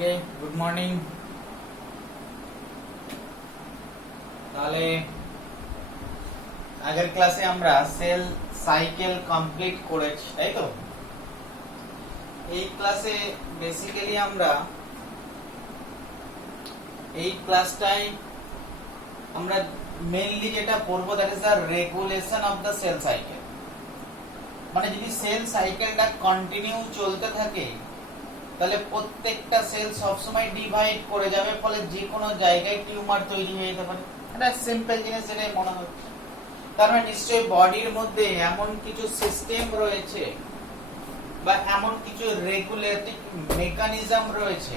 ওকে, good morning. তাহলে আগের ক্লাসে আমরা সেল সাইকেল কমপ্লিট করেছি, তাই তো? এই ক্লাসে বেসিক্যালি আমরা এই ক্লাসটাই আমরা মেইনলি যেটা পড়বো that is the regulation of the cell cycle. মানে যদি সেল সাইকেলটা কন্টিনিউ চলতে থাকে তাহলে প্রত্যেকটা সেল সবসময় ডিভাইড করে যাবে, ফলে যে কোনো জায়গায় টিউমার তৈরি হয়ে যেতে পারে। এটা সিম্পল জিনিস, এটাই মনে হচ্ছে। তার মানে নিশ্চয়ই বডির মধ্যে এমন কিছু সিস্টেম রয়েছে বা এমন কিছু রেগুলেটিং মেকানিজম রয়েছে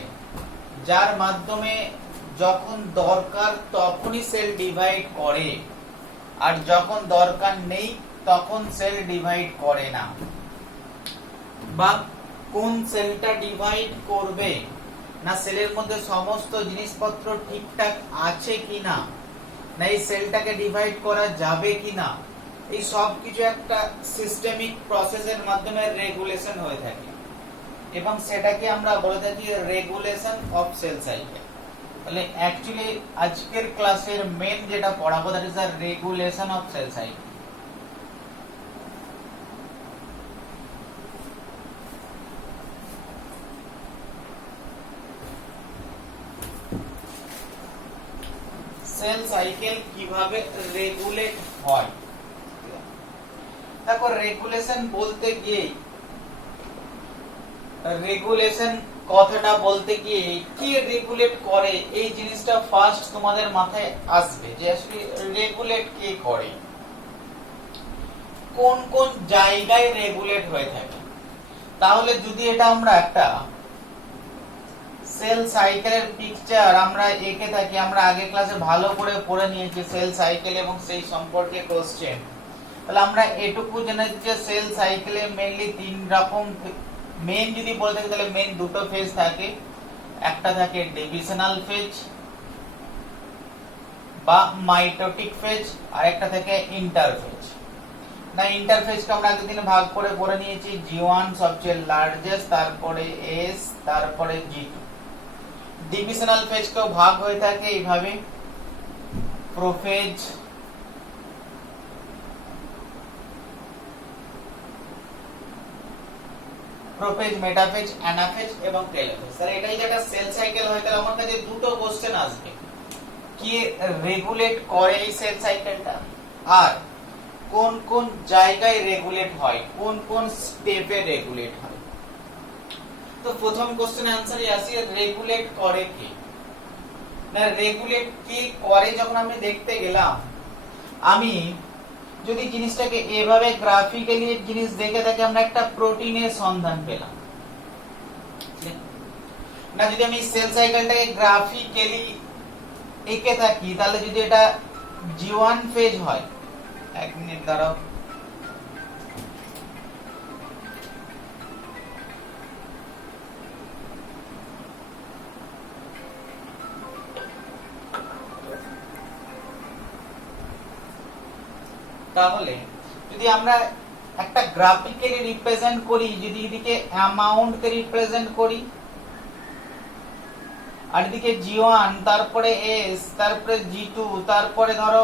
যার মাধ্যমে যখন দরকার তখনই সেল ডিভাইড করে, আর যখন দরকার নেই তখন সেল ডিভাইড করে না। বা কোন সেলটা ডিভাইড করবে না, সেলের মধ্যে সমস্ত জিনিসপত্র ঠিকঠাক আছে কিনা, না এই সেলটাকে ডিভাইড করা যাবে কিনা, এই সব কিছু একটা সিস্টেমিক প্রসেসের মাধ্যমে রেগুলেশন হয়ে থাকে, এবং সেটাকে আমরা বলে থাকি রেগুলেশন অফ সেল সাইকেল। তাহলে অ্যাকচুয়ালি আজকের ক্লাসের মেন যেটা পড়াবো that is the regulation of cell cycle. Cell cycle কিভাবে রেগুলেট হয়? দেখো, রেগুলেশন বলতে গিয়ে কথাটা বলতে গিয়ে কি রেগুলেট করে এই জিনিসটা ফার্স্ট তোমাদের মাথায় আসবে, যে আসলে রেগুলেট কে করে, কোন কোন জায়গায় রেগুলেট হয়ে থাকে। তাহলে যদি এটা আমরা একটা সেল সাইকেলের পিকচার আমরা এঁকে থাকি, আমরা আগে ক্লাসে ভালো করে পড়ে নিয়েছি সেল সাইকেল এবং সেই সম্পর্কে কোশ্চেন, তাহলে আমরা এটুকু জেনেছি যে সেল সাইকেলে মেইনলি তিন রকম, মেইন যদি বলতে থাকি তাহলে মেইন দুটো ফেজ থাকে। একটা থাকে ডিভিশনাল ফেজ বা মাইটোটিক ফেজ, আর একটা থাকে ইন্টারফেজ। না, ইন্টারফেজকে আমরা আগের দিনে ভাগ করে পড়ে নিয়েছি, G1 সবচেয়ে লার্জেস্ট, তারপরে S, তারপরে G2। ডিভিশনাল ফেজকেও ভাগ হয়ে থাকে এইভাবে, প্রোফেজ, মেটাফেজ, অ্যানাফেজ এবং টেলোফেজ। তাহলে এটাই যেটা সেল সাইকেল হয়। তাহলে আমার কাছে দুটো কোশ্চেন আসবে, কি রেগুলেট করে এই সেল সাইকেলটা, আর কোন কোন জায়গায় রেগুলেট হয়, কোন কোন স্টেপে রেগুলেট হয়। তো প্রথম কোশ্চেনের আনসারে আসি, রেগুলেট করে কে? না, রেগুলেট কে করে যখন আমি দেখতে গেলাম, আমি যদি জিনিসটাকে এভাবে গ্রাফিক্যালি জিনিস দেখে থাকি, আমরা একটা প্রোটিনের সন্ধান পেলাম। না, যদি আমি সেল সাইকেলটাকে গ্রাফিক্যালি এঁকে থাকি, তাহলে যদি এটা G1 ফেজ হয়, এক মিনিট দাঁড়াও, তাহলে যদি আমরা একটা গ্রাফিক্যালি রিপ্রেজেন্ট করি, যদি এদিকে অ্যামাউন্ট কে রিপ্রেজেন্ট করি, আর এদিকে G1, তারপরে S, তারপরে G2, তারপরে ধরো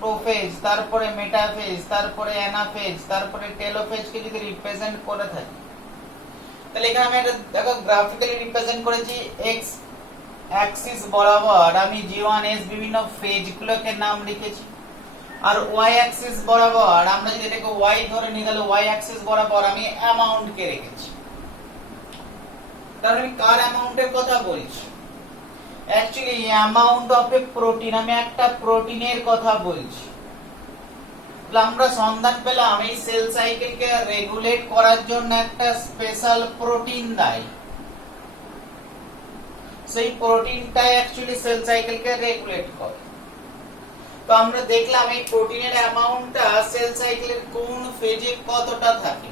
প্রোফেজ, তারপরে মেটাফেজ, তারপরে অ্যানাফেজ, তারপরে টেলোফেজ কে যদি রিপ্রেজেন্ট করে থাকি, তাহলে এখানে আমি একটা দেখো গ্রাফিক্যালি রিপ্রেজেন্ট করেছি x অ্যাক্সিস বরাবর আমি G1 S বিভিন্ন ফেজ গুলোকে নাম লিখেছি, আর y অ্যাক্সিস বরাবর আমরা যদি এটাকে y ধরে নিই, তাহলে y অ্যাক্সিস বরাবর আমি অ্যামাউন্ট কে রেখেছি। তাহলে আমি কার অ্যামাউন্টের কথা বলছি? Actually amount of A protein, আমি একটা প্রোটিনের কথা বলছি। তাহলে আমরা সন্ধান পেলাম এই সেল সাইকেলকে রেগুলেট করার জন্য একটা স্পেশাল প্রোটিন দায়ী। সেই প্রোটিনটাই অ্যাকচুয়ালি সেল সাইকেলকে রেগুলেট করে। তো আমরা দেখলাম এই প্রোটিনের অ্যামাউন্টটা সেল সাইকেলের কোন ফেজে কতটা থাকে।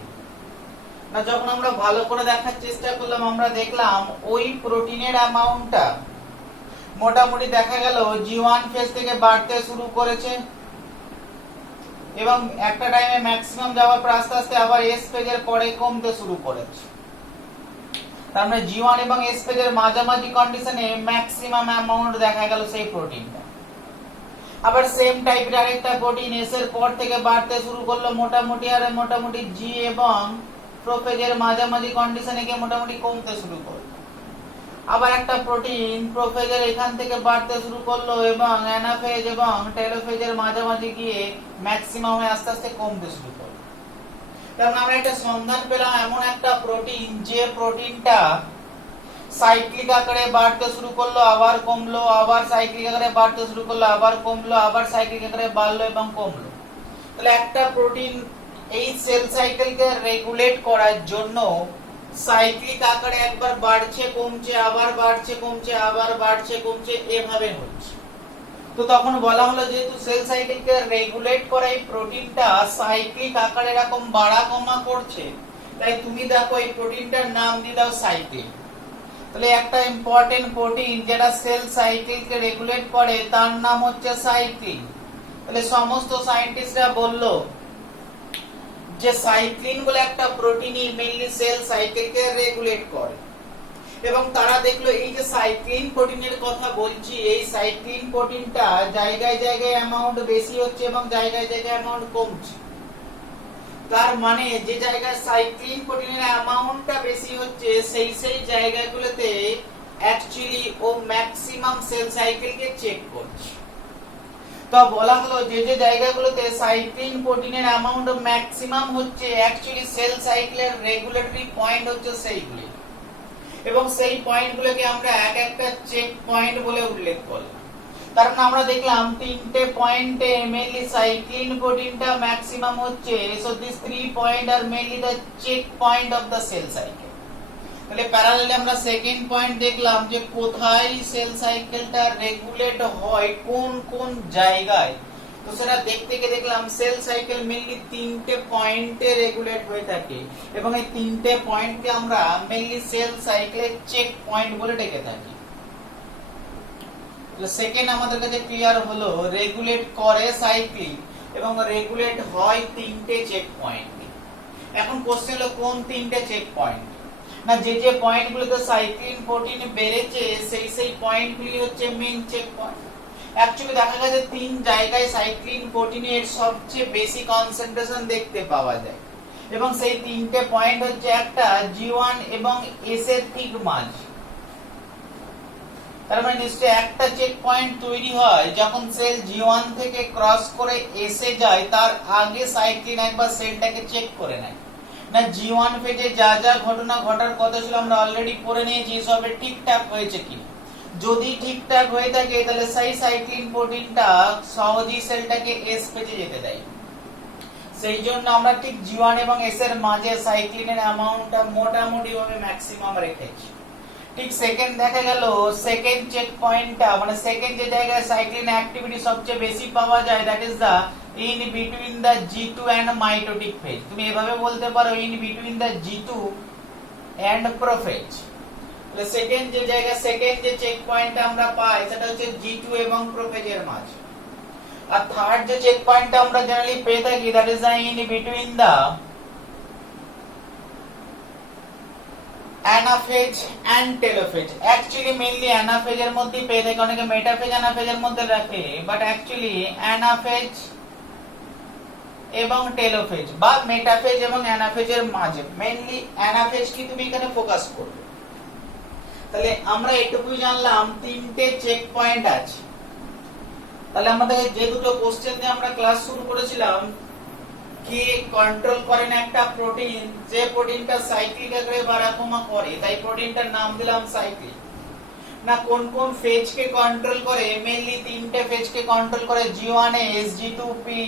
না, যখন আমরা ভালো করে দেখার চেষ্টা করলাম, আমরা দেখলাম ওই প্রোটিনের অ্যামাউন্টটা মোটামুটি দেখা গেল G1 ফেজ থেকে বাড়তে শুরু করেছে, এবং একটা টাইমে ম্যাক্সিমাম যাওয়ার পর আস্তে আস্তে আবার S ফেজের পরে কমতে শুরু করেছে। তার মানে জি1 এবং এস ফেজের মাঝামাঝি কন্ডিশনে ম্যাক্সিমাম অ্যামাউন্ট দেখা গেল সেই প্রোটিনটা। আবার সেম টাইপের আরেকটা প্রোটিন এস এর পর থেকে বাড়তে শুরু করলো মোটামুটি জি এবং প্রোফেজের মাঝামাঝি কন্ডিশনে গিয়ে মোটামুটি কমতে শুরু করলো। আবার একটা প্রোটিন প্রোফেজের এখান থেকে বাড়তে শুরু করলো এবং অ্যানাফেজ এবং টেলোফেজের মাঝামাঝি গিয়ে ম্যাক্সিমামে আস্তে আস্তে কমতে শুরু করলো। কারণ আমরা একটা সন্ধান পেলাম এমন একটা প্রোটিন যে প্রোটিনটা সাইক্লিক আকারে বাড়তে শুরু করলো, আবার কমলো, আবার সাইক্লিক আকারে বাড়তে শুরু করলো, আবার কমলো, আবার সাইক্লিক আকারে বাড়লো এবং কমলো। তাহলে একটা প্রোটিন এই সেল সাইকেলকে রেগুলেট করার জন্য সাইক্লিক আকারে একবার বাড়ছে কমছে, আবার বাড়ছে কমছে, আবার বাড়ছে কমছে, এভাবে হচ্ছে। তো তখন বলা হলো যেহেতু সেল সাইকেলকে রেগুলেট করে এই প্রোটিনটা সাইক্লিক আকারে এরকম বাড়া কমা করছে, তাই তুমি দেখো এই প্রোটিনটার নাম দিয়ে দাও সাইক্লিন। তাহলে একটা ইম্পর্টেন্ট প্রোটিন যেটা সেল সাইকেলকে রেগুলেট করে তার নাম হচ্ছে সাইক্লিন। তাহলে সমস্ত সায়েন্টিস্টরা বললো যে সাইক্লিন বলে একটা প্রোটিনই মেইনলি সেল সাইকেলকে রেগুলেট করে। এবং তারা দেখলো এই যে সাইক্লিন প্রোটিনের কথা বলছি, এই সাইক্লিন প্রোটিনটা জায়গায় জায়গায় অ্যামাউন্ট বেশি হচ্ছে এবং জায়গায় জায়গায় অ্যামাউন্ট কমছে। তার মানে যে জায়গায় সাইক্লিন প্রোটিনের অ্যামাউন্টটা বেশি হচ্ছে সেই জায়গাগুলোতে অ্যাকচুয়ালি ও ম্যাক্সিমাম সেল সাইকেলকে চেক করছে। তো বলা হলো যে যে জায়গাগুলোতে সাইক্লিন প্রোটিনের অ্যামাউন্ট ম্যাক্সিমাম হচ্ছে অ্যাকচুয়ালি সেল সাইকেলের রেগুলেটরি পয়েন্ট হচ্ছে সেইগুলি, এবং সেই পয়েন্টগুলোকে আমরা এক একটা চেক পয়েন্ট বলে উল্লেখ করলাম। কারণ আমরা দেখলাম তিনটে পয়েন্টে মেইনলি সাইক্লিন প্রোটিনটা ম্যাক্সিমাম হচ্ছে, সো দিস 3 পয়েন্ট আর mainly the check point of the cell cycle. তাহলে প্যারালালি আমরা সেকেন্ড পয়েন্ট দেখলাম যে কোথায় সেল সাইকেলটা রেগুলেট হয়, কোন কোন জায়গায়। তো সেটা দেখতে গিয়ে দেখলাম সেল সাইকেল মেইনলি তিনটে পয়েন্টে রেগুলেট হয়ে থাকে, এবং এই তিনটে পয়েন্টকে আমরা মেইনলি সেল সাইকেলের চেক পয়েন্ট বলে ডেকে থাকি। সেকেন্ড আমাদের কাছে ক্লিয়ার হলো রেগুলেট করে সাইক্লিন এবং রেগুলেট হয় তিনটে চেক পয়েন্ট। এখন কোশ্চেন হলো কোন তিনটে চেক পয়েন্ট? না, যে যে পয়েন্টগুলোতে সাইক্লিন প্রোটিন বেড়েছে সেই পয়েন্টগুলি হচ্ছে মেইন চেক পয়েন্ট। অ্যাকচুয়ালি দেখা গেছে তিন জায়গায় সাইক্লিন প্রোটিনের সবচেয়ে বেশি কনসেন্ট্রেশন দেখতে পাওয়া যায়, এবং সেই তিনটে পয়েন্ট হচ্ছে একটা জি1 এবং এস এর ঠিক মাঝ। তার মানে নিশ্চয়ই একটা চেক পয়েন্ট তৈরি হয় যখন সেল জি1 থেকে ক্রস করে এসে যায়, তার আগে সাইক্লিন একবার সেলটাকে চেক করে নেয় না জি1 ফেজে যা যা ঘটনা ঘটার কথা ছিল আমরা অলরেডি পড়ে নিয়েছি, সবে ঠিকঠাক হয়েছে কিনা। যদি ঠিকঠাক হয়ে থাকে তাহলে সেই সাইক্লিন প্রোটিনটা সহজেই সেলটাকে এস ফেজে যেতে দেয়। সেই জন্য আমরা ঠিক জি1 এবং এস এর মাঝে সাইক্লিনের অ্যামাউন্টটা মোটামুটি ভাবে ম্যাক্সিমাম রেখেছি। ঠিক সেকেন্ড দেখা গেল সেকেন্ড চেক পয়েন্টটা মানে সেকেন্ড যে জায়গায় সাইক্লিন অ্যাক্টিভিটি সবচেয়ে বেশি পাওয়া যায়, that is the in between the G two and mitotic phase. তুমি এভাবে বলতে পারো in between the G two and prophase. তাহলে সেকেন্ড যে জায়গা সেকেন্ড যে চেক পয়েন্টটা আমরা পাই সেটা হচ্ছে জি2 এবং প্রোফেজের মাঝে। আর থার্ড যে চেক পয়েন্টটা আমরা জেনারেলি পেয়ে থাকি that is the in between the anaphase and telophase. Actually mainly anaphase এর মধ্যে পেয়ে থাকে, অনেকে মেটাফেজ অ্যানাফেজ এর মধ্যে রাখে, বাট অ্যাকচুয়ালি অ্যানাফেজ এবং টেলোফেজ বা মেটাফেজ এবং অ্যানাফেজ এর মাঝে মেইনলি অ্যানাফেজ কি তুমি এখানে ফোকাস করবে। তাহলে আমরা এটুকুই জানলাম তিনটে চেক পয়েন্ট আছে। তাহলে আমাদের যে দুটো কোশ্চেন দিয়ে আমরা ক্লাস শুরু করেছিলাম, কি কন্ট্রোল করেন একটা প্রোটিন, যে প্রোটিনটা সাইক্লিক আকারে বাড়া কমা করে, তাই প্রোটিনটার নাম দিলাম সাইক্লিক। না কোন কোন ফেজকে কন্ট্রোল করে? মেইনলি তিনটে ফেজকে কন্ট্রোল করে, জি1 এস, জি2 পি,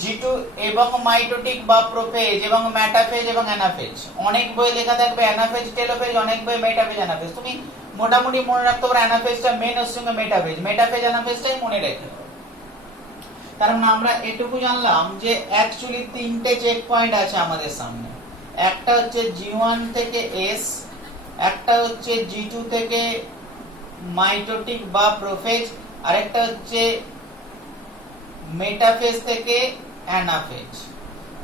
জি2 এবং মাইটোটিক বা প্রোফেজ এবং মেটাফেজ এবং অ্যানাফেজ। অনেক বই লেখা থাকবে অ্যানাফেজ টেলোফেজ, অনেক বই মেটাফেজ অ্যানাফেজ। তুমি মোটামুটি মনে রাখতে পারো অ্যানাফেজটা মেইন এর সঙ্গে মেটাফেজ, মেটাফেজ অ্যানাফেজটাই মনে রেখে। কারণ আমরা এটুকু জানলাম যে অ্যাকচুয়ালি তিনটে চেক পয়েন্ট আছে আমাদের সামনে। একটা হচ্ছে জি1 থেকে এস, একটা হচ্ছে জি2 থেকে মাইটোটিক বা প্রোফেজ, আর একটা হচ্ছে মেটাফেজ থেকে anaphase.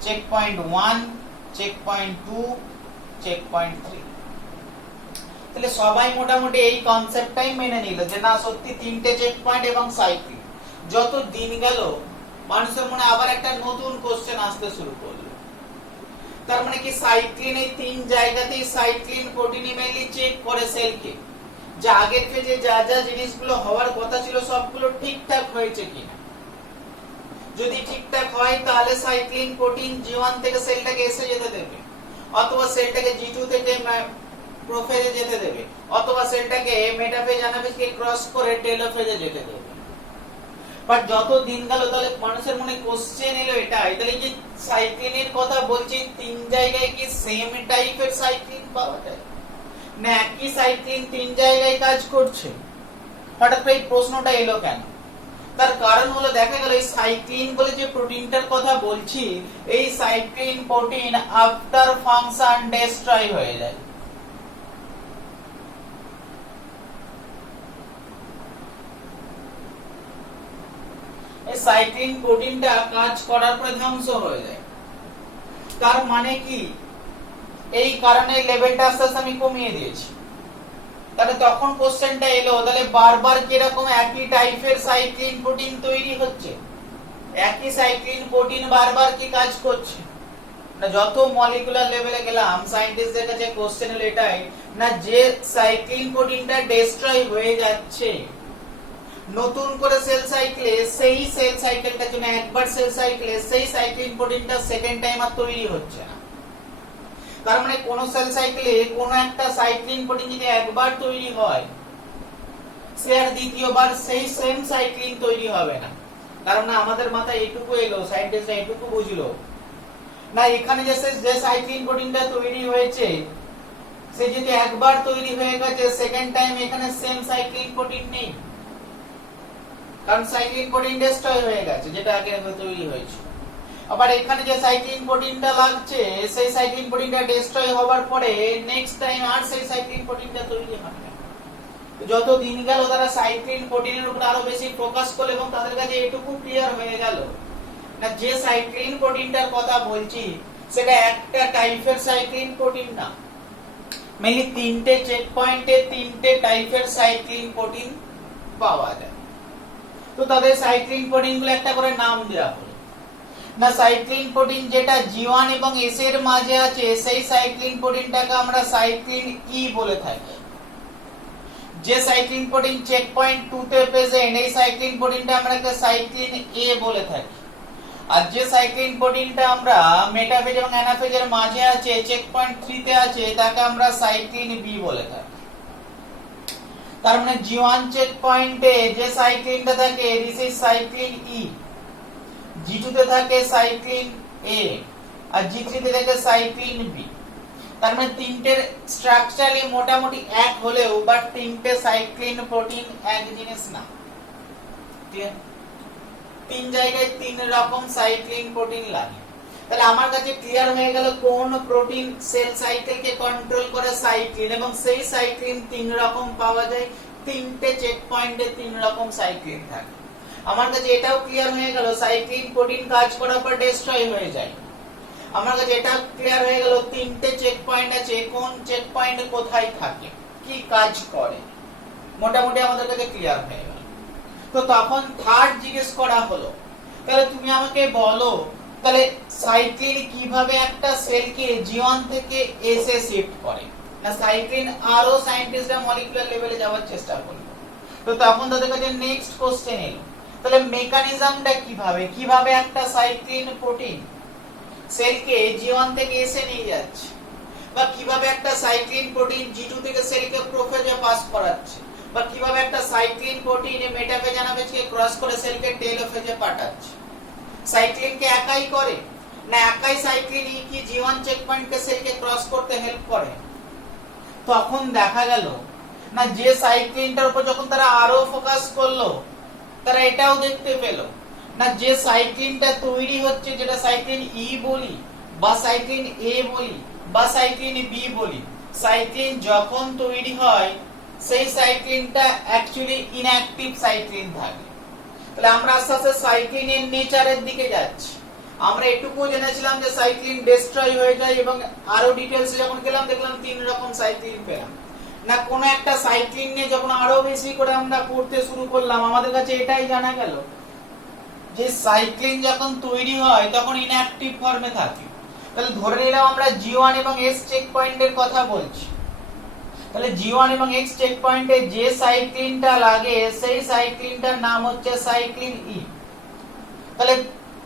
Check point 1, check point 2, check point 3। তাহলে সবাই মোটামুটি এই কনসেপ্টটাই মেনে নিল যে না সত্যি তিনটে চেক পয়েন্ট এবং সাইক্লিন। যত দিন গেল মানুষের মনে আবার একটা নতুন কোশ্চেন আসতে শুরু করলো, তার মানে কি সাইক্লিন এই তিন জায়গাতেই সাইক্লিন প্রোটিন মেইনলি চেক করে সেলকে, যে আগের ফেজে যা যা জিনিসগুলো হওয়ার কথা ছিল সবগুলো ঠিকঠাক হয়েছে কিনা। যদি ঠিকঠাক হয় তাহলে সাইক্লিন প্রোটিন জি1 থেকে সেলটাকে এসে যেতে দেবে, অথবা সেলটাকে জি2 থেকে প্রোফেজে যেতে দেবে, অথবা সেলটাকে মেটাফেজ অ্যানাফেজকে ক্রস করে টেলোফেজে যেতে দেবে। বাট যত দিন গেল তাহলে মানুষের মনে কোশ্চেন এলো এটাই, তাহলে যে সাইক্লিনের কথা বলছি তিন জায়গায় কি সেম টাইপের সাইক্লিন পাওয়া যায় না একই সাইক্লিন তিন জায়গায় কাজ করছে? হঠাৎ করে এই প্রশ্নটা এলো কেন? তার কারণ হলো দেখা গেল এই সাইক্লিন বলে যে প্রোটিনটার কথা বলছি, এই cyclin protein after function destroy হয়ে যায়। এই সাইক্লিন প্রোটিনটা কাজ করার পরে ধ্বংস হয়ে যায়। তার মানে কি এই কারণে লেভেলটা আস্তে আস্তে আমি কমিয়ে দিয়েছি। তাহলে তখন কোশ্চেনটা এলো, তাহলে বারবার কি এরকম একই টাইপের সাইক্লিন প্রোটিন তৈরি হচ্ছে? একই সাইক্লিন প্রোটিন বারবার কি কাজ করছে না? যত মলিকুলার লেভেলে গেলাম সায়েন্টিস্টদের কাছে কোশ্চেন হলো এটাই না, যে সাইক্লিন প্রোটিনটা ডেস্ট্রয় হয়ে যাচ্ছে নতুন করে সেল সাইকেলে, সেই সেল সাইকেলটা জন্য একবার সেল সাইকেলে সেই সাইক্লিন প্রোটিনটা সেকেন্ড টাইম আর তৈরি হচ্ছে না। তার মানে কোন সেল সাইকেলে কোন একটা সাইক্লিন প্রোটিন যদি একবার তৈরি হয়, সে আর দ্বিতীয়বার সেই সেম সাইক্লিন তৈরি হবে না। কারণ না আমাদের মাথায় এটুকু এলো, সায়েন্টিস্টরা এটুকু বুঝলো না এখানে যে সাইক্লিন প্রোটিনটা তৈরি হয়েছে সে যদি একবার তৈরি হয়ে গেছে, সেকেন্ড টাইম এখানে সেম সাইক্লিন প্রোটিন নেই, কারণ সাইক্লিন প্রোটিন ডেস্ট্রয় হয়ে গেছে যেটা আগে তৈরি হয়েছে। আবার এখানে যে সাইক্লিন প্রোটিনটা লাগছে সেই সাইক্লিন প্রোটিনটা ডেস্ট্রয় হওয়ার পরে নেক্সট টাইম আর সেই সাইক্লিন প্রোটিনটা তৈরি হবে না। যত দিন গেল তারা সাইক্লিন প্রোটিনের উপর আরো বেশি ফোকাস করলো এবং তাদের কাছে এটুকু ক্লিয়ার হয়ে গেল না যে সাইক্লিন প্রোটিনটার কথা বলছি সেটা একটা টাইপের সাইক্লিন প্রোটিন না, মেনলি তিনটে চেক পয়েন্টে তিনটে টাইপের সাইক্লিন প্রোটিন পাওয়া যায়। তো তাদের সাইক্লিন প্রোটিনগুলো একটা করে নাম দেওয়া হলো না, সাইক্লিন প্রোটিন যেটা জি1 এবং এস এর মাঝে আছে সেই সাইক্লিন প্রোটিনটাকে আমরা সাইক্লিন ই বলে থাকি। যে সাইক্লিন প্রোটিন চেক পয়েন্ট 2 তে প্রেজেন্ট এই সাইক্লিন প্রোটিনটা আমরা সাইক্লিন এ বলে থাকি। আর যে সাইক্লিন প্রোটিনটা আমরা মেটাফেজ এবং অ্যানাফেজের মাঝে আছে চেক পয়েন্ট 3 তে আছে তাকে আমরা সাইক্লিন বি বলে থাকি। তার মানে জি1 চেক পয়েন্টে যে সাইক্লিনটা থাকে দিস ইজ সাইক্লিন ই, জি2 তে থাকে সাইক্লিন এ আর জি3 তে থাকে সাইক্লিন বি। তার মানে তিনটের স্ট্রাকচারই মোটামুটি এক হলেও বাট তিনটে সাইক্লিন প্রোটিন এক জিনিস না। ক্লিয়ার? তিন জায়গায় তিন রকম সাইক্লিন প্রোটিন লাগে। তাহলে আমার কাছে ক্লিয়ার হয়ে গেল কোন প্রোটিন সেল সাইকেলকে কন্ট্রোল করে সাইক্লিন, এবং সেই সাইক্লিন তিন রকম পাওয়া যায়, তিনটে চেক পয়েন্টে তিন রকম সাইক্লিন থাকে। আমার কাছে এটাও ক্লিয়ার হয়ে গেল সাইক্লিন প্রোটিন কাজ করার পর ডেস্ট্রয় হয়ে যায়। আমার কাছে এটা ক্লিয়ার হয়ে গেল তিনটে চেক পয়েন্ট আছে, কোন চেক পয়েন্টে কোথায় থাকে, কি কাজ করে, মোটামুটি আমাদের কাছে ক্লিয়ার হয়ে গেল। তো তখন থার্ড জিজ্ঞেস করা হলো, তাহলে তুমি আমাকে বলো তাহলে সাইক্লিন কিভাবে একটা সেলকে জি1 থেকে এস এ শিফট করে না? সাইক্লিন আরো সায়েন্টিস্টরা মলিকুলার লেভেলে যাওয়ার চেষ্টা করলো। তো তখন তাদের কাছে নেক্সট কোশ্চেন এলো, তাহলে মেকানিজমটা কিভাবে একটা সাইক্লিন প্রোটিন সেলকে জি1 থেকে এসে নিয়ে যাচ্ছে, বা কিভাবে একটা সাইক্লিন প্রোটিন জি2 থেকে সেলকে প্রোফেজে পাস করাচ্ছে, বা কিভাবে একটা সাইক্লিন প্রোটিন মেটাফেজ অ্যানাফেজকে ক্রস করে সেলকে টেলোফেজে পাঠাচ্ছে। সাইক্লিন কে একাই করে না একাই সাইক্লিন ই কি জি1 চেক পয়েন্টকে সেলকে ক্রস করতে হেল্প করে? তখন দেখা গেল না যে সাইক্লিনটার উপর যখন তারা আরো ফোকাস করলো তারা এটাও দেখতে পেল না যে সাইক্লিনটা তৈরি হচ্ছে যেটা সাইক্লিন ই বলি বা সাইক্লিন এ বলি বা সাইক্লিন বি বলি, সাইক্লিন যখন তৈরি হয় সেই সাইক্লিনটা অ্যাকচুয়ালি ইনঅ্যাক্টিভ সাইক্লিন থাকে। তাহলে আমরা আস্তে আস্তে সাইক্লিনের নেচারের দিকে যাচ্ছি। আমরা এটুকু জেনেছিলাম যে সাইক্লিন ডেস্ট্রয় হয়ে যায় এবং আরো ডিটেইলসে যখন গেলাম দেখলাম তিন রকম সাইক্লিন পেলাম। না কোনো একটা সাইক্লিন নিয়ে যখন আরো বেশি করে আমরা পড়তে শুরু করলাম আমাদের কাছে এটাই জানা গেল যে সাইক্লিন যখন তৈরি হয় তখন ইনঅ্যাক্টিভ ফর্মে থাকে। তাহলে ধরে নিলাম আমরা G1 এবং S চেক পয়েন্টের কথা বলছি, তাহলে G1 এবং X চেক পয়েন্টে যে সাইক্লিনটা লাগে সেই সাইক্লিনটার নাম হচ্ছে সাইক্লিন E। তাহলে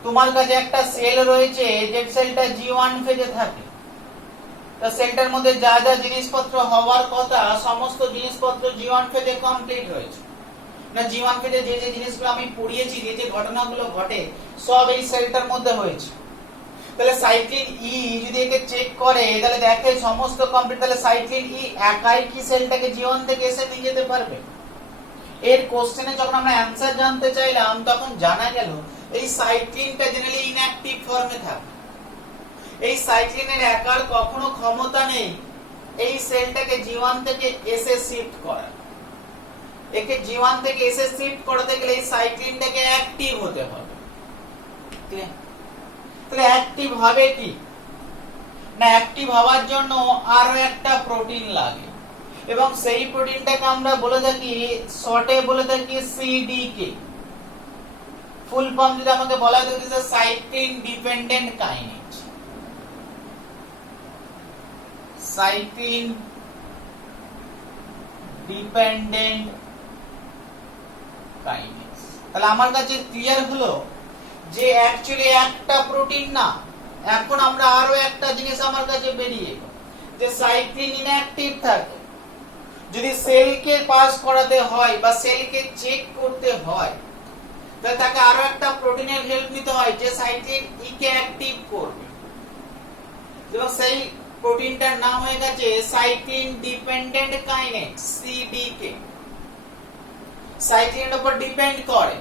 তোমার কাছে একটা সেল রয়েছে যে সেলটা G1 ফেজে থাকে, তা সেলটার মধ্যে যা যা জিনিসপত্র হওয়ার কথা সমস্ত জিনিসপত্র G1 ফেজে কমপ্লিট হয়েছে না। G1 ফেজে যে যে জিনিসগুলো আমি পড়িয়েছি, যে যে ঘটনাগুলো ঘটে সব এই সেলটার মধ্যে হয়েছে। তাহলে সাইক্লিন ই যদি একে চেক করে তাহলে দেখে সমস্ত কমপ্লিট, তাহলে সাইক্লিন ই একাই কি সেলটাকে G1 থেকে এসে নিয়ে যেতে পারবে? এর কোশ্চেনে যখন আমরা অ্যানসার জানতে চাইলাম তখন জানা গেল এই সাইক্লিনটা জেনারেলি ইনঅ্যাক্টিভ ফর্মে থাকে। এই সাইক্লিনের একার কখনো ক্ষমতা নেই এই সেলটাকে G1 থেকে এসে শিফট করা। একে G1 থেকে এসে শিফট করতে গেলে এই সাইক্লিনটাকে অ্যাক্টিভ হতে হবে। তাহলে অ্যাক্টিভ হবে কি না, অ্যাক্টিভ হওয়ার জন্য আরো একটা প্রোটিন লাগে এবং সেই প্রোটিনটাকে আমরা বলে থাকি শর্টে বলে থাকি সিডিকে। ফুল ফর্ম যদি আমাকে বলা হয় যে cyclin dependent kinase. Cyclin dependent kinase. তাহলে আমার কাছে ক্লিয়ার হলো যে অ্যাকচুয়ালি একটা প্রোটিন না, এখন আমরা আরো একটা জিনিস আমার কাছে বেরিয়ে গেল যে সাইক্লিন ইনঅ্যাক্টিভ থাকে। যদি সেলকে পাস করাতে হয় বা সেলকে চেক করতে হয় তাহলে তাকে আরো একটা প্রোটিনের হেল্প নিতে হয় যে সাইক্লিন ই কে অ্যাক্টিভ করবে, এবং সেই প্রোটিনটার নাম হয়ে গেছে সাইক্লিন ডিপেন্ডেন্ট কাইনেজ সিডিকে। সাইক্লিনের উপর ডিপেন্ড করে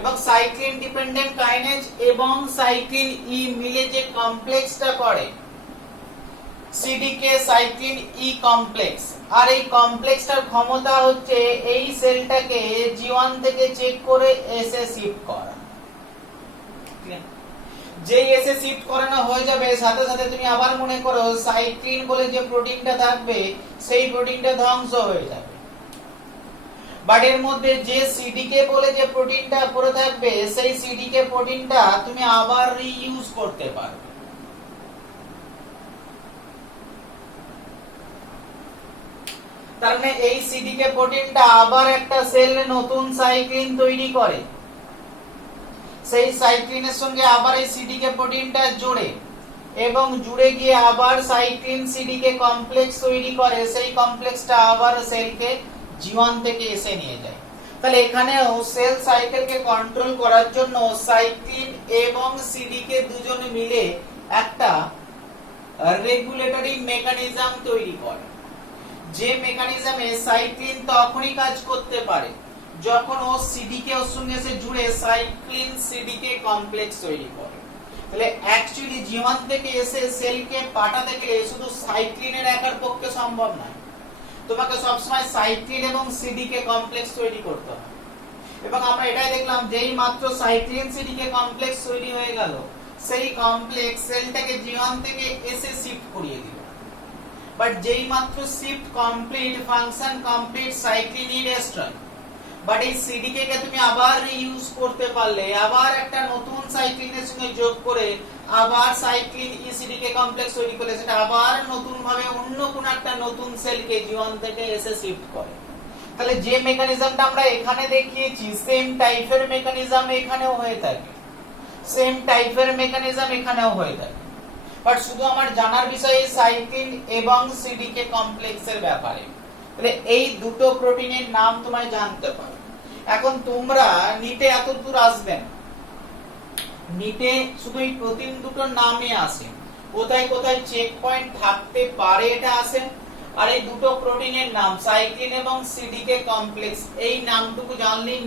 এবং সাইক্লিন ডিপেন্ডেন্ট কাইনেজ এবং সাইক্লিন ই মিলে যে কমপ্লেক্সটা করে সিডিকে সাইক্লিন ই কমপ্লেক্স। আর এই কমপ্লেক্সটার ক্ষমতা হচ্ছে এই সেলটাকে G1 থেকে চেক করে এসে শিফট করা। যেই এসে শিফট করানো হয়ে যাবে সাথে সাথে তুমি আবার মনে করো সাইক্লিন বলে যে প্রোটিনটা থাকবে সেই প্রোটিনটা ধ্বংস হয়ে যাবে, বাট এর মধ্যে যে সিডিকে বলে যে প্রোটিনটা পড়ে থাকবে সেই সিডিকে প্রোটিনটা তুমি আবার রিইউজ করতে পারবে। তার মানে এই সিডিকে প্রোটিনটা আবার একটা সেল নতুন সাইক্লিন তৈরি করে, সেই সাইক্লিনের সঙ্গে আবার এই সিডিকে প্রোটিনটা জোড়ে এবং জুড়ে গিয়ে আবার সাইক্লিন সিডিকে কমপ্লেক্স তৈরি করে, সেই কমপ্লেক্সটা আবার সেলকে G1 থেকে এসে নিয়ে যায়। তাহলে এখানেও সেল সাইকেলকে কন্ট্রোল করার জন্য সাইক্লিন এবং সিডিকে দুজনে মিলে একটা রেগুলেটরি মেকানিজম তৈরি করে, যে মেকানিজমে সাইক্লিন তখনই কাজ করতে পারে যখন ও সিডিকে ওর সঙ্গে এসে জুড়ে সাইক্লিন সিডিকে কমপ্লেক্স তৈরি করে। তাহলে অ্যাকচুয়ালি G1 থেকে এসে সেলকে পাঠাতে গেলে শুধু সাইক্লিনের একার পক্ষে সম্ভব নয়, তোমাকে সবসময় সাইক্লিন এবং সিডিকে কমপ্লেক্স তৈরি করতে হবে। এবং আমরা এটাই দেখলাম যেই মাত্র সাইক্লিন সিডিকে কমপ্লেক্স তৈরি হয়ে গেল সেই কমপ্লেক্স সেলটাকে G1 থেকে এসে শিফট করিয়ে দিল, বাট যেই মাত্র shift complete function complete cyclin E destroy, but এই সিডিকে কে তুমি আবার রিইউজ করতে পারলে আবার একটা নতুন সাইক্লিনের সঙ্গে যোগ করে আবার সাইক্লিন ই সিডিকে কমপ্লেক্স তৈরি করলে সেটা আবার নতুন ভাবে অন্য কোন একটা নতুন সেলকে G1 থেকে এসে শিফট করে। তাহলে যে মেকানিজমটা আমরা এখানে দেখিয়েছি সেম টাইপের মেকানিজম এখানেও হয়ে থাকে, সেম টাইপের মেকানিজম এখানেও হয়ে থাকে, বাট শুধু আমার জানার বিষয় সাইক্লিন এবং সিডিকে কমপ্লেক্সের ব্যাপারে। তাহলে এই দুটো প্রোটিনের নাম তোমায় জানতে পারো। এখন তোমরা নিটে এত দূর আসবেন, নিটে শুধু এই প্রোটিন দুটোর নামই আসে, কোথায় কোথায় চেক পয়েন্ট থাকতে পারে এটা আসে, আর এই দুটো প্রোটিনের নাম সাইক্লিন এবং সিডিকে কমপ্লেক্স এই নামটুকু জানলেই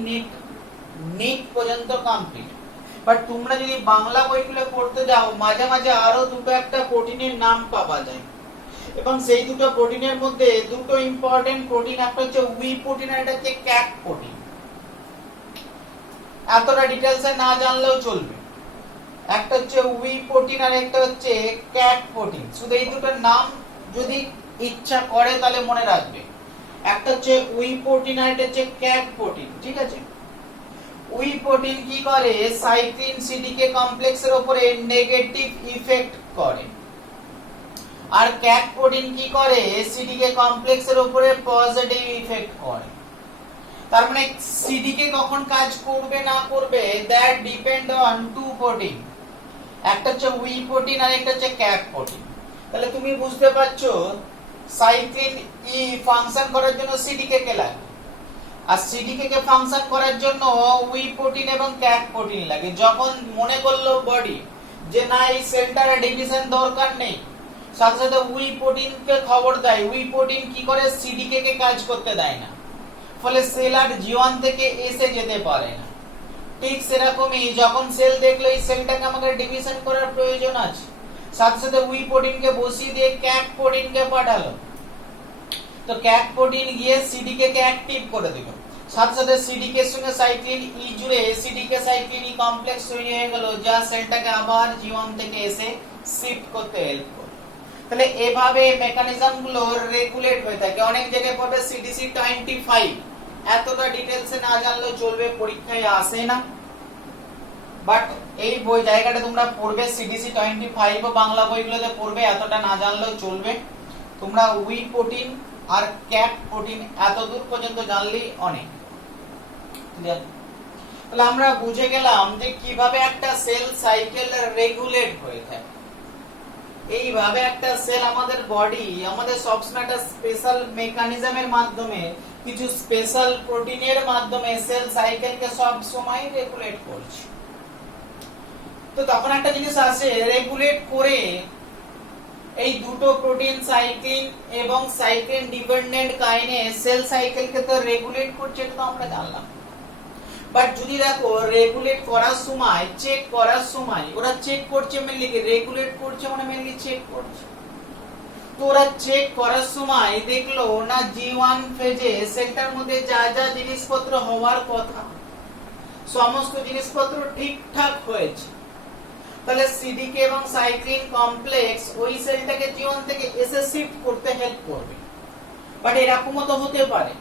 নিট পর্যন্ত কমপ্লিট। বাট তোমরা যদি বাংলা বইগুলো পড়তে যাও মাঝে মাঝে আরো দুটো একটা প্রোটিনের নাম পাওয়া যায়, এবং সেই দুটো প্রোটিনের মধ্যে দুটো ইম্পর্টেন্ট প্রোটিন, একটা হচ্ছে উই প্রোটিন আর একটা হচ্ছে ক্যাট প্রোটিন। এতটা ডিটেইলসে না জানলেও চলবে, একটা হচ্ছে উই প্রোটিন আর একটা হচ্ছে ক্যাট প্রোটিন। শুধু এই দুটোর নাম যদি ইচ্ছা করে তাহলে মনে রাখবে, একটা হচ্ছে উই প্রোটিন আর একটা হচ্ছে ক্যাক প্রোটিন, ঠিক আছে। উই প্রোটিন কি করে, সাইক্লিন সিডিকে কমপ্লেক্সের উপরে নেগেটিভ ইফেক্ট করে, আর ক্যাক প্রোটিন কি করে, সিডিকে কমপ্লেক্সের উপরে পজিটিভ ইফেক্ট করে। তার মানে সিডিকে কখন কাজ করবে না করবে, that depend on two protein, একটা হচ্ছে উই প্রোটিন আর একটা হচ্ছে ক্যাক প্রোটিন। তাহলে তুমি বুঝতে পারছো সাইক্লিন ই ফাংশন করার জন্য সিডিকে কে লাগে, আর সিডিকে কে ফাংশন করার জন্য উই প্রোটিন এবং ক্যাক প্রোটিন লাগে। যখন মনে করলো বডি যে না এই সেলটার ডিভিশন দরকার নেই, সাথে সাথে উই প্রোটিনকে খবর দেয়, উই প্রোটিন কি করে, সিডিকে কে কাজ করতে দেয় না, ফলে সেল আর জি1 থেকে এসে যেতে পারে না। ঠিক সেরকমই যখন সেল দেখলো এই সেলটাকে আমাকে ডিভিশন করার প্রয়োজন আছে, সাথে সাথে উই প্রোটিনকে বসিয়ে দিয়ে ক্যাক প্রোটিনকে পাঠালো, তো ক্যাক প্রোটিন গিয়ে সিডিকে কে অ্যাক্টিভ করে দিল, সাথে সাথে সিডিকে এর সঙ্গে সাইক্লিন ই জুড়ে সিডিকে সাইক্লিন ই কমপ্লেক্স তৈরি হয়ে গেল, যা সেলটাকে আবার জি1 থেকে এসে শিফট করতে হেল্প করে। তাহলে এভাবে মেকানিজম গুলো রেগুলেট হয়ে থাকে। অনেক জায়গায় পড়বে সিডিসি 25, এতটা ডিটেইলসে না জানলেও চলবে, পরীক্ষায় আসে না, বাট এই বই জায়গাটা তোমরা পড়বে, সিডিসি 25 ও বাংলা বইগুলোতে পড়বে, এতটা না জানলেও চলবে। তোমরা উই প্রোটিন আর ক্যাক প্রোটিন এত দূর পর্যন্ত জানলেই অনেক। তাহলে আমরা বুঝে গেলাম যে কিভাবে একটা সেল সাইকেল রেগুলেট হয়ে থাকে। এইভাবে একটা সেল আমাদের বডি আমাদের সবসময় একটা স্পেশাল মেকানিজমের মাধ্যমে, কিছু স্পেশাল প্রোটিনের মাধ্যমে সেল সাইকেলকে সব সময় রেগুলেট করছে। তো তখন একটা জিনিস আসে, রেগুলেট করে এই দুটো প্রোটিন সাইক্লিন এবং সাইক্লিন ডিপেন্ডেন্ট কাইনেজ সেল সাইকেলকে তো রেগুলেট করছে, এটা তো আমরা জানলাম। বাট যদি দেখো রেগুলেট করার সময়, চেক করার সময় ওরা চেক করছে মেনলি কি, রেগুলেট করছে মানে মেনলি চেক করছে। তো ওরা চেক করার সময় দেখলো না জি1 ফেজে সেলটার মধ্যে যা যা জিনিসপত্র হওয়ার কথা সমস্ত জিনিসপত্র ঠিকঠাক হয়েছে, তাহলে সিডিকে এবং সাইক্লিন কমপ্লেক্স ওই সেলটাকে জি1 থেকে এসে শিফট করতে হেল্প করবে। বাট এরকমও তো হতে পারে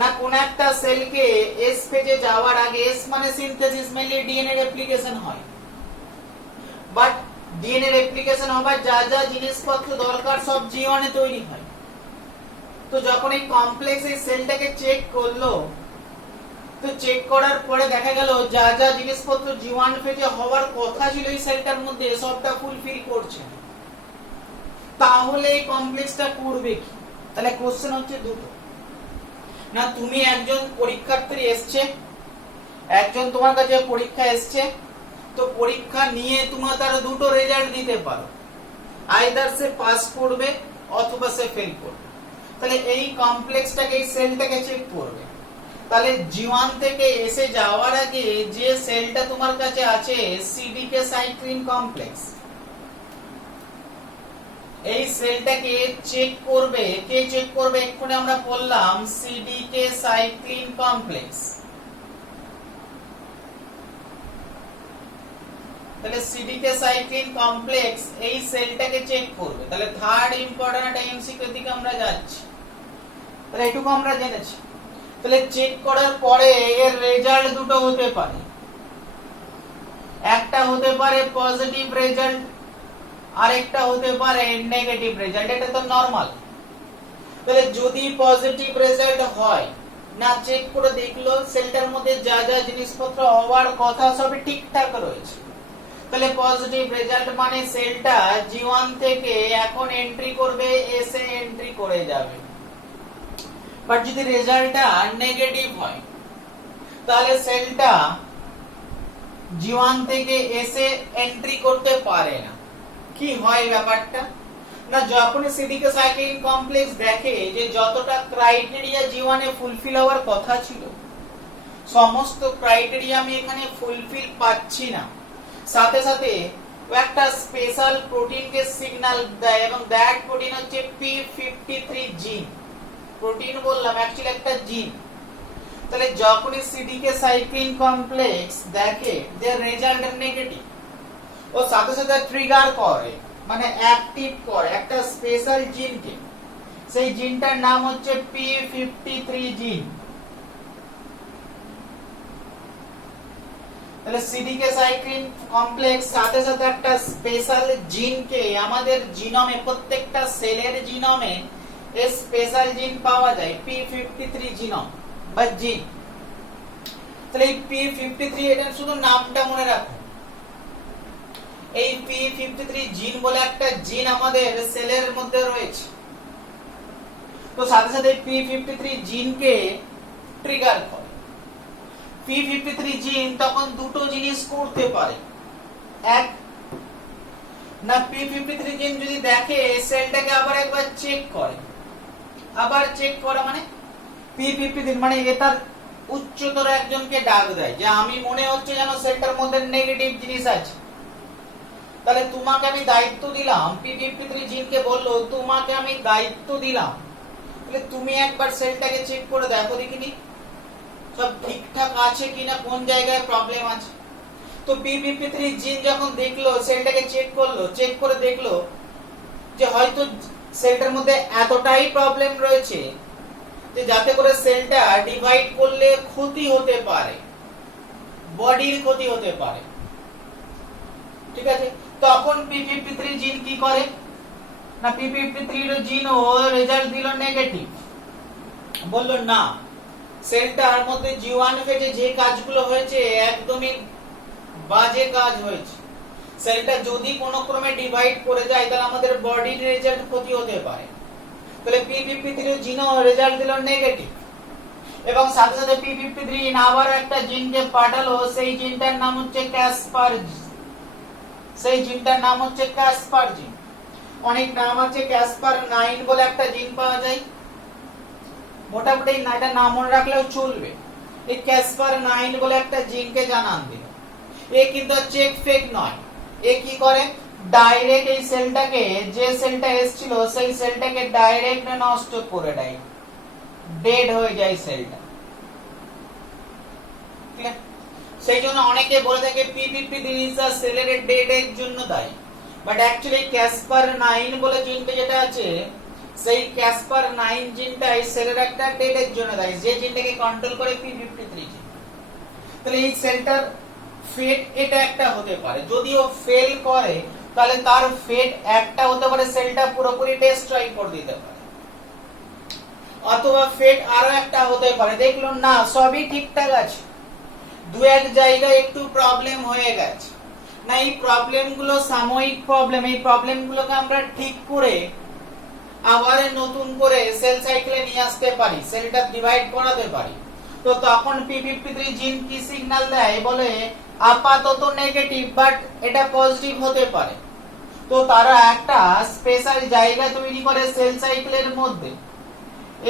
না, কোন একটা সেলকে এস ফেজে যাওয়ার আগে, এস মানে সিনথেসিস, মেনলি ডিএনএ রেপ্লিকেশন হয়, বাট ডিএনএ রেপ্লিকেশন হবার যা যা জিনিসপত্র দরকার সব জি1 এ তৈরি হয়। তো যখন এই কমপ্লেক্স এই সেলটাকে চেক করলো, তো চেক করার পরে দেখা গেল যা যা জিনিসপত্র জি1 ফেজে হওয়ার কথা ছিল এই সেলটার মধ্যে সবটা ফুলফিল করছে, তাহলে এই কমপ্লেক্সটা করবে কি? তাহলে কোশ্চেন হচ্ছে দুটো না, তুমি একজন পরীক্ষার্থী এসছে, একজন তোমার কাছে পরীক্ষা এসছে, তো পরীক্ষা নিয়ে তোমার তার দুটো রেজাল্ট দিতে পারো, আইদার সে পাস করবে অথবা সে ফেল করবে। তাহলে এই কমপ্লেক্সটাকে এই সেলটাকে চেক করবে। তাহলে জি1 থেকে এসে যাওয়ার আগে যে সেলটা তোমার কাছে আছে সিডিকে সাইক্লিন কমপ্লেক্স, এই সেলটাকে চেক করবে, কে চেক করবে? এক্ষুনি আমরা বললাম সিডিকে সাইক্লিন কমপ্লেক্স। তাহলে সিডিকে সাইক্লিন কমপ্লেক্স এই সেলটাকে চেক করবে। তাহলে থার্ড ইম্পর্টেন্ট একটা এমসিকিউ এর দিকে আমরা যাচ্ছি। তাহলে এটুকু আমরা জেনেছি। তাহলে চেক করার পরে এর রেজাল্ট দুটো হতে পারে, একটা হতে পারে পজিটিভ রেজাল্ট, আরেকটা হতে পারে নেগেটিভ রেজাল্ট। এটা তো নরমাল। তাহলে যদি পজিটিভ রেজাল্ট হয়, না চেক করে দেখলো সেলটার মধ্যে যা যা জিনিসপত্র হওয়ার কথা সবই ঠিকঠাক রয়েছে, তাহলে পজিটিভ রেজাল্ট মানে সেলটা জি1 থেকে এখন এন্ট্রি করবে, এসে এন্ট্রি করে যাবে। বাট যদি রেজাল্টটা নেগেটিভ হয়, তাহলে সেলটা জি1 থেকে এসে এন্ট্রি করতে পারে না। কি হয় ব্যাপারটা না, যখন সিডিকে সাইক্লিন কমপ্লেক্স দেখে যে যতটা ক্রাইটেরিয়া জি1 এ ফুলফিল হওয়ার কথা ছিল সমস্ত ক্রাইটেরিয়া আমি এখানে ফুলফিল পাচ্ছি না, সাথে সাথে একটা স্পেশাল প্রোটিনকে সিগন্যাল দেয়, এবং দ্যাট প্রোটিন হচ্ছে p53 জিন। প্রোটিন বললাম অ্যাকচুয়ালি একটা জিন। তাহলে যখনই সিডিকে সাইক্লিন কমপ্লেক্স দেখে যে রেজাল্ট নেগেটিভ, ও সাথে সাথে ট্রিগার করে মানে অ্যাক্টিভ করে একটা স্পেশাল জিনকে, সেই জিনটার নাম হচ্ছে P53 জিন। তাহলে সিডিকে সাইক্লিন কমপ্লেক্স সাথে সাথে একটা স্পেশাল জিনকে, আমাদের জিনোমে প্রত্যেকটা সেলের জিনোমে এই স্পেশাল জিন পাওয়া যায়, P53 জিনোম বা জিন। তাহলে এই P53 এটা শুধু নামটা মনে রাখো, এই P53 জিন বলে একটা জিন আমাদের সেলের মধ্যে রয়েছে। তো সাথে সাথে P53 জিনকে ট্রিগার করে। P53 জিন তখন দুটো জিনিস করতে পারে। এক না, P53 জিন যদি দেখে সেলটাকে আবার একবার চেক করে, আবার চেক করা মানে P53 মানে এটার উচ্চতর একজনকে ডাক দেয় যে আমি মনে হচ্ছে যেন সেলটার মধ্যে নেগেটিভ জিনিস আছে। তাহলে তোমাকে আমি দায়িত্ব দিলাম, P53 জিনকে বললো তোমাকে আমি দায়িত্ব দিলাম, তাহলে তুমি একবার সেলটাকে চেক করে দেখো দেখিনি সব ঠিকঠাক আছে কিনা, কোন জায়গায় প্রবলেম আছে। তো P53 জিন যখন দেখলো সেলটাকে চেক করলো, চেক করে দেখলো যে হয়তো সেলটার মধ্যে এতটাই প্রবলেম রয়েছে যে যাতে করে সেলটা ডিভাইড করলে ক্ষতি হতে পারে, বডির ক্ষতি হতে পারে, ঠিক আছে। তখন P53 জিন কি করে না, P53 জিন ও রেজাল্ট দিল নেগেটিভ, বলল না সেলটার মধ্যে G1 ফেজে যে কাজগুলো হয়েছে একদমই বাজে কাজ হয়েছে। সেলটা যদি কোনো ক্রমে ডিভাইড করে যায় তাহলে আমাদের বডির রেজাল্ট ক্ষতি হতে পারে। তাহলে P53 জিনও রেজাল্ট দিল নেগেটিভ, এবং সাথে সাথে P53 আবার একটা জিনকে পাঠালো, সেই জিনটার নাম হচ্ছে ক্যাসপার, সেই জিনটার নাম হচ্ছে ক্যাসপার জিন। অনেক নাম আছে, ক্যাসপার 9 বলে একটা জিন পাওয়া যায়, মোটামুটি এটা নাম মনে রাখলেও চলবে। এই ক্যাসপার 9 বলে একটা জিনকে জানান দিল। এ কিন্তু চেক ফেক নয়, এ কি করে ডাইরেক্ট এই সেলটাকে, যে সেলটা এসেছিল সেই সেলটাকে ডাইরেক্ট নষ্ট করে দেয়, ডেড হয়ে যায় সেলটা। ঠিক আছে, সেই জন্য অনেকে বলে থাকে P53 ইজ আ সেলের ডেড এর জন্য দায়ী, বাট অ্যাকচুয়ালি ক্যাসপার 9 বলে জিনটা যেটা আছে, সেই ক্যাসপার 9 জিনটাই সেলের একটা ডেড এর জন্য দায়ী, যে জিনটাকে কন্ট্রোল করে P53 জিন। তাহলে এই সেলটার ফেট এটা একটা হতে পারে, যদিও ফেল করে তাহলে তার ফেট একটা হতে পারে সেলটা পুরোপুরি ডিস্ট্রয় করে দিতে পারে, অথবা ফেট আরো একটা হতে পারে দেখলো না সবই ঠিকঠাক আছে, দু এক জায়গায় একটু প্রবলেম হয়ে গেছে, না এই প্রবলেমগুলো সাময়িক প্রবলেম, এই প্রবলেমগুলোকে আমরা ঠিক করে আবার নতুন করে সেল সাইকেলে নিয়ে আসতে পারি, সেলটা ডিভাইড করাতে পারি। তো তখন P53 জিন কি সিগন্যাল দেয়, বলে আপাতত নেগেটিভ বাট এটা পজিটিভ হতে পারে। তো তারা একটা স্পেশাল জায়গা তৈরি করে সেল সাইকেলের মধ্যে,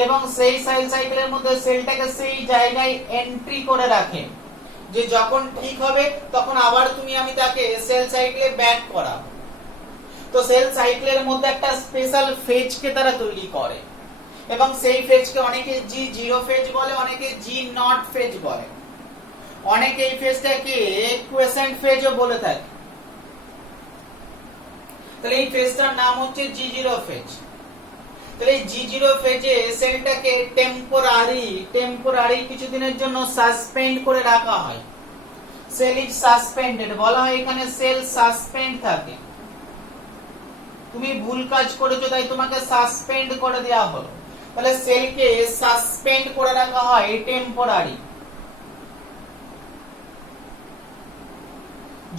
এবং সেই সেল সাইকেলের মধ্যে সেলটাকে সেই জায়গায় এন্ট্রি করে রাখে, যে যখন ঠিক হবে তখন আবার তুমি আমি তাকে সেল সাইকেলে ব্যাক করাবো। তো সেল সাইকেলের মধ্যে একটা স্পেশাল ফেজকে তারা তৈরি করে, এবং সেই ফেজকে অনেকে G0 ফেজ বলে, অনেকে G0 ফেজ বলে, অনেকে এই ফেজটাকে কোয়েসেন্ট ফেজও বলে থাকে। তাহলে এই ফেজটার নাম হচ্ছে G0 ফেজ। তাহলে এই G0 ফেজে সেলটাকে টেম্পোরারি কিছুদিনের জন্য সাসপেন্ড করে রাখা হয়, সেল ইজ সাসপেন্ডেড বলা হয়, এখানে সেল সাসপেন্ড থাকে। তুমি ভুল কাজ করেছো তাই তোমাকে সাসপেন্ড করে দেওয়া হলো, তাহলে সেলকে সাসপেন্ড করে রাখা হয় টেম্পোরারি।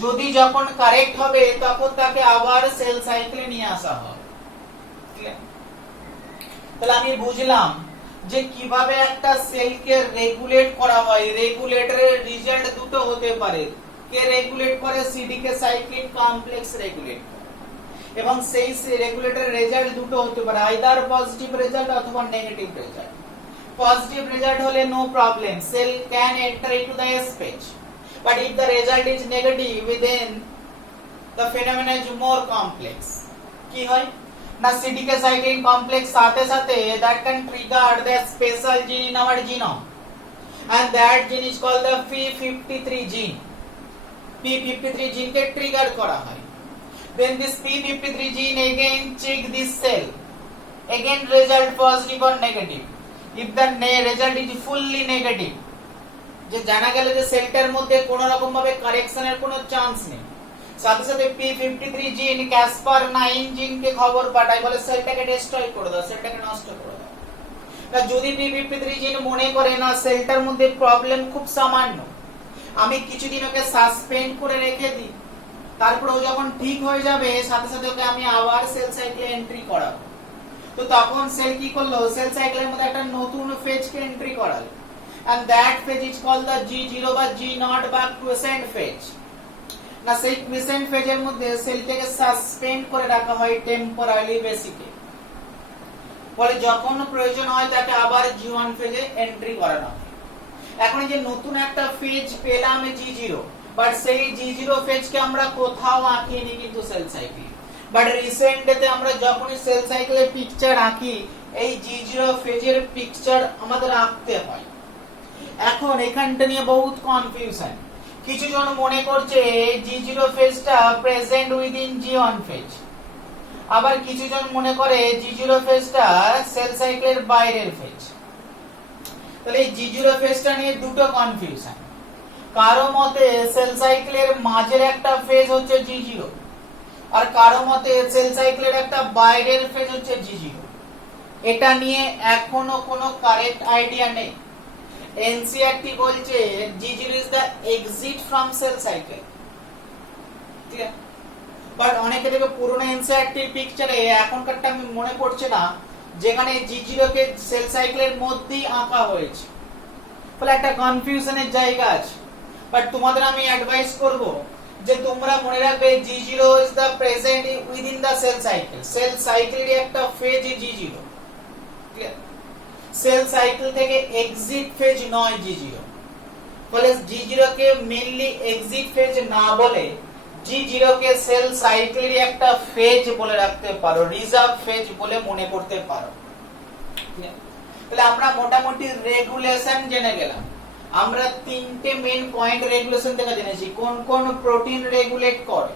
যদি যখন কারেক্ট হবে তখন তাকে আবার সেল সাইকেলে নিয়ে আসা হয়। তাহলে আমি বুঝলাম যে কিভাবে একটা সেলকে রেগুলেট করা হয়। রেগুলেটরের রেজাল্ট দুটো হতে পারে, কে রেগুলেট করে, সিডিকে সাইক্লিন কমপ্লেক্স রেগুলেট করে, এবং সেই রেগুলেটরের রেজাল্ট দুটো হতে পারে, আইদার পজিটিভ রেজাল্ট অথবা নেগেটিভ রেজাল্ট। পজিটিভ রেজাল্ট হলে no problem, cell can enter into the S page, but if the result is negative then the phenomenon is more complex। কি হয় না, সিডিকে সাইক্লিন কমপ্লেক্স সাথে সাথে that can trigger the special gene in our genome, and that gene is called the P53 gene। P53 জিনকে trigger করা হয়। Then this p53 gene again check this cell, again result positive or negative. If the result is fully negative, যে জানা গেল যে সেলটার মধ্যে কোনো রকম ভাবে কারেকশনের কোনো চান্স নেই, সাথে সাথে p53 জিন ক্যাসপার 9 জিনকে খবর পাঠায়, বলে সেলটাকে ডিস্ট্রয় করে দাও, সেলটাকে নষ্ট করে দাও। না যদি p53 জিন মনে করে না সেলটার মধ্যে প্রবলেম খুব সামান্য, আমি কিছুদিন ওকে সাসপেন্ড করে রেখে দিই, তারপর ও যখন ঠিক হয়ে যাবে সাথে সাথে ওকে আমি আবার সেল সাইকেলে এন্ট্রি করাবো, তো তখন সেল কি করলো, সেল সাইকেলের মধ্যে একটা নতুন ফেজকে এন্ট্রি করালো, and that phase is called the G0 বা G0 বা quiescent phase। না সেই quiescent phase এর মধ্যে সেলটাকে সাসপেন্ড করে রাখা হয় টেম্পোরারি বেসিকে, পরে যখন প্রয়োজন হয় তাকে আবার G1 ফেজে এন্ট্রি করানো হয়। এখন যে নতুন একটা ফেজ পেলাম G0, বাট সেই G0 ফেজকে আমরা কোথাও আঁকিনি কিন্তু সেল সাইকেল, বাট রিসেন্ট ডেতে আমরা যখনই সেল সাইকেলের পিকচার আঁকি এই G0 ফেজের পিকচার আমাদের আঁকতে হয়। এখন এখানটা নিয়ে বহুত কনফিউশন, কিছু জন মনে করছে G0 ফেজটা present within G1 phase, আবার কিছু জন মনে করে G0 ফেজটা সেল সাইকেলের বাইরের ফেজ। তাহলে এই G0 ফেজটা নিয়ে দুটো কনফিউশন, কারো মতে সেল সাইকেলের মাঝের একটা ফেজ হচ্ছে G0, আর কারো মতে সেল সাইকেলের একটা বাইরের ফেজ হচ্ছে G0। এটা নিয়ে এখনো কোনো কারেক্ট আইডিয়া নেই। NCERT বলছে G0 is the exit from cell cycle, ঠিক আছে, বাট অনেকে দেখে পুরনো NCERT পিকচারে এখনকারটা আমি মনে পড়ছে না যেখানে G0 কে সেল সাইকেলের মধ্যেই আঁকা হয়েছে, ফলে একটা কনফিউশনের জায়গা আছে। বাট তোমাদের আমি অ্যাডভাইস করব যে তোমরা মনে রাখবে G0 is the present within the cell cycle, cell সাইকেলের একটা ফেজ G0, ঠিক আছে, সেল সাইকেল থেকে এক্সিট ফেজ নয় G0, ফলে G0 কে মেইনলি এক্সিট ফেজ না বলে G0 কে সেল সাইকেলের একটা ফেজ বলে রাখতে পারো, রিজার্ভ ফেজ বলে মনে করতে পারো। তাহলে আমরা মোটামুটি রেগুলেশন জেনে গেলাম, আমরা তিনটে মেইন পয়েন্ট রেগুলেশন থেকে জেনেছি, কোন কোন প্রোটিন রেগুলেট করে,